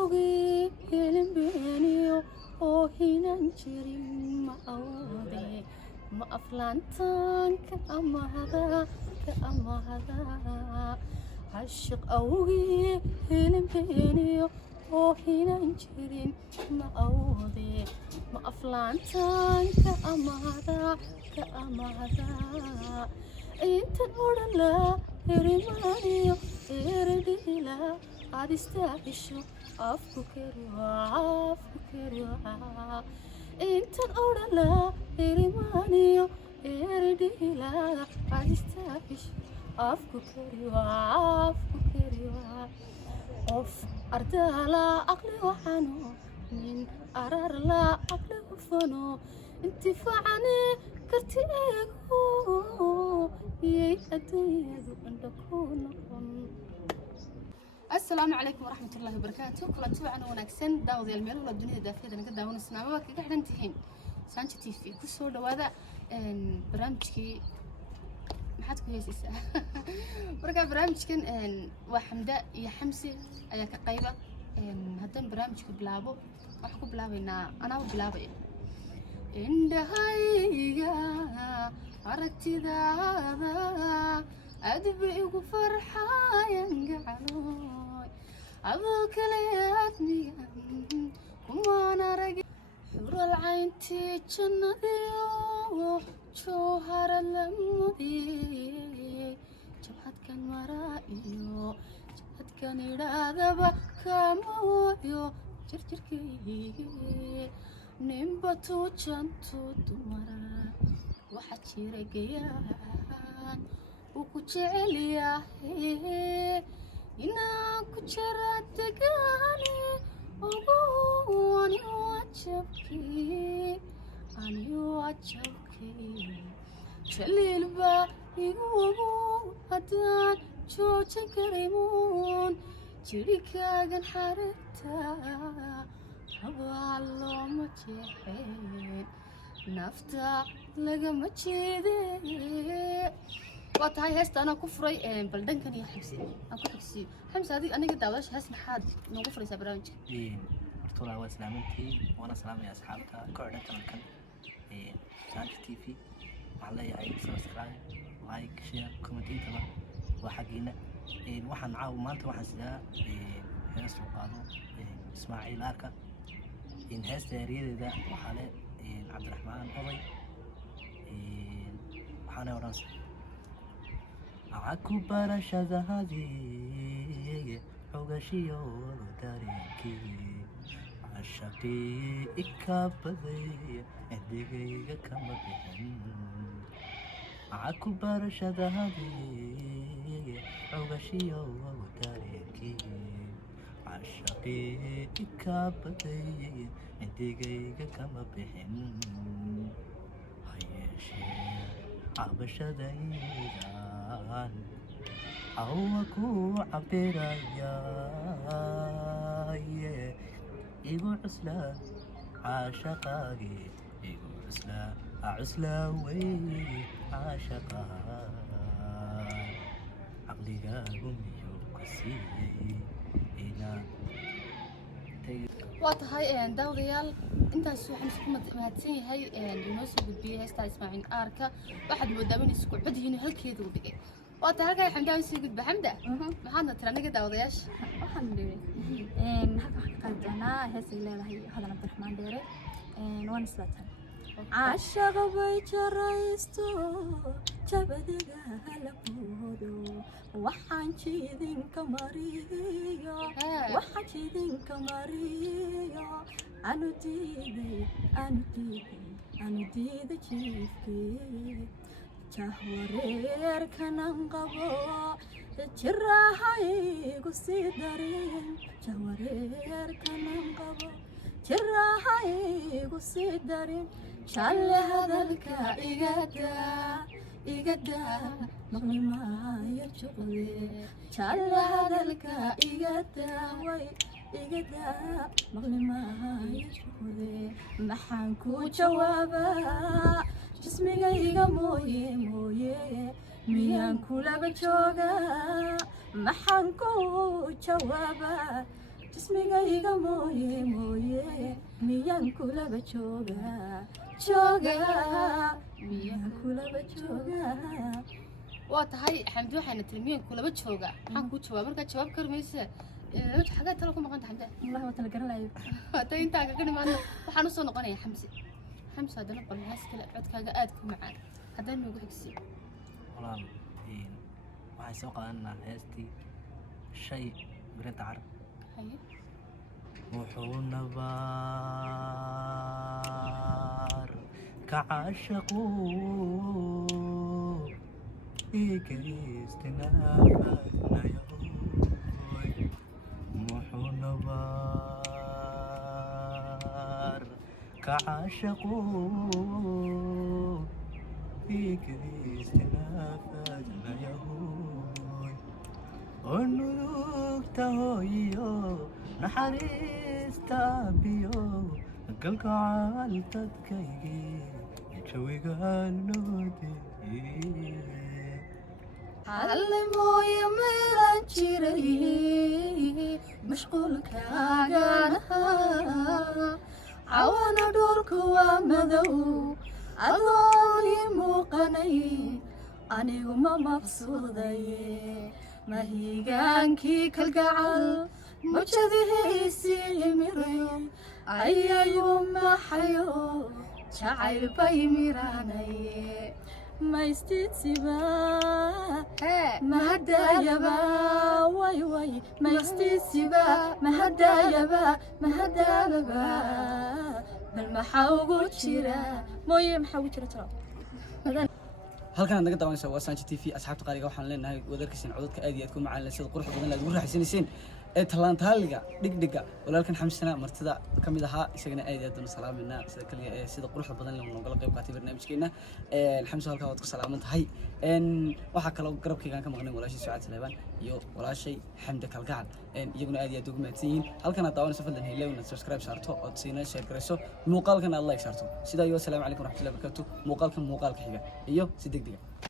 أوغي هلبينيو أو هنا نجري ما أوغي ما أفلانتان كأما هذا عشق أوغي هلبينيو أو هنا نجري ما أوغي ما أفلانتان كأما هذا انت الأولى رمانيو إرديلا عاد استعيشو أفكروا انت الأولى رمانيو إرديلا عاد استعيشو أفكروا أوف أردالا عقلي وحنو من أرار لا عقلي وفنو انتفاعني كرتيغو يي أدويدو عندكون السلام عليكم ورحمة الله وبركاته كل تبعنا وناكسن داود الميل ولا الدنيا دافية أنا قد داون السنة وكي قاعد ننتهين سانش تي في كل هذا برامجكي maxaad ku heesaysaa marka barnaamijkan waa xamda iyo xamsi ayaa ka qayba haddaan barnaamijka bilaabo waxa ku bilaabaynaa anaa bilaabay indhahayga aragtidaada aad bay ugu farxayaan gacalooy adoo kale aadmiga kumaan arag xurul cayntii jannadiyo جوهر المضي جبهت كان مرائيو جبهت كان إرادة كامويو جرجركي نمبتو جانتو دمرا وحكي رجيان وكجعليا إنا كجرات دقاني واني واتشبكي أني واتشبكي شليل با يقومون هدان جوجا كريمون جريكاغن حارتا حبالو مجيحين نفتا لغا مجيدين واتهاي هيستا أنا كفري بلدنكن يا حمسي أنا كفري حمسي هذه أنا قد داولاش هاس محاد نو كفري سابرانجي أرطولة وسلامتي وأنا سلام يا أصحابك كورنا كمان سانش تي في علي أي سبسكرايب لايك شير كومنتي تبع وحقينا waxaan caaw maanta waxaan sidaa hees soo qaado Ismaaciil Arka in heesta yareeda waxa le Cabdiraxmaan Oday waxaana oran aku barashada hadii xogashiyo dareenki ashaqi ikabadey adigayga kama bixin aku barashada hadii xogashiyo dareenki ashaqi ikabadey adigayga kama bixin hayeeshee cabashadaydan awa ku cabiraya igu cusla caashaqaagi igu cusla wey caashaqaa caqligaagu miyuu ku siiyey inaa waa tahay daawadayaal intaas waxaan isku mahadsan yahay inoo soo gudbiyay heestaa Ismaaciil Arka waxaad moodaa in isku cod yihiin halkeeda u dhigay waa tahay halkaa xamdaan sii gudba xamda maxaadna tiranaga daawadayaasha waxaan dhigay halka waxaan ka qayb doonaa heesay leedahay Hadan Cabdiraxmaan Dheere waan islaatan عاشق بيجريستو جبدك هلبودو وحنجيدين كماريو وحنجيدين كماريو أنا ديدي جيفكي جهورير كننقبو جراحي قصي دارين جهورير كننقبو جراحي قصي دارين شال هذاك إيجادا مغني ما يشغلي شال هذاك إيجادا وي إيجادا مغني ما يشغلي محنكو جوابا جسمي جايجا مويه ميان كولا بجوجا محنكو جوابا jismigayga mooye mooye miyaan kulaba joogaa miyaan kulaba joogaa waa tahay xamdi waxayna tilmiyeen kulaba jooga maxaan kuu jawaab markaa jawaab kari maysa xagee talo ku maqanta xamdi wallahi waa tala garanayo hadda intaa kaga dhimaadna waxaan usoo noqonaya xamsi haddana bal hees kale codkaaga aad ku macaan haddaan noogu xigsi walaal waxaan soo qaadanaa heestii shay mirada carab haye wuxuu nabaar ka caashaqu igayistinaafadnayo wuxuu nabaar ka caashaqu igayistinaafadnayo oo nurugta hooyo naxariista biyo galgacal dadkaygii jawigaanoode alle mooye meelaan jiray mashquulkaagaan ahaa cawana dhulku waa madow adoon ii muuqanay anigu ma maqsuudaye mahigaankii kalgacal mujadihiisii mirayo ayayu maxayo jacayl bay miraanaye maystidsiba mahadayaba way way maystidsiba mahadayaba mahadalaba bal maxaa ugu jira mooye maxaa ugu jira talo halkan naga daawanaysa waa Sanji TV asxaabta qaaliga waxaan leenahay wadarkiisana codadka aad iyo aad ku macaan sida quruxda badan aad ugu raaxaysanayeen ee talaantaaliga dhigdhiga walaalkan xamsana martida kamid ahaa isagana aad iyo aad u salaamayna sida kaliya ee sida quruxda badan leh noo qayb qaatay barnaamijkeena xamsa halka waad ku salaaman tahay waxa kale oo garabkayga ka maqnay walaashay Sucaad Saleebaan iyo walaashay Xamdi Kalgacal iyaguna aad iyo aad ugu mahadsan yihiin halkan aad daawanaysa fadlan helowna subscribe saarto oo siina share garayso muuqaalkan aad like saarto sida iyo assalaamu calaykum waraxmatullaahi wabarakaatuh muuqaalka xiga iyo si degdeg ah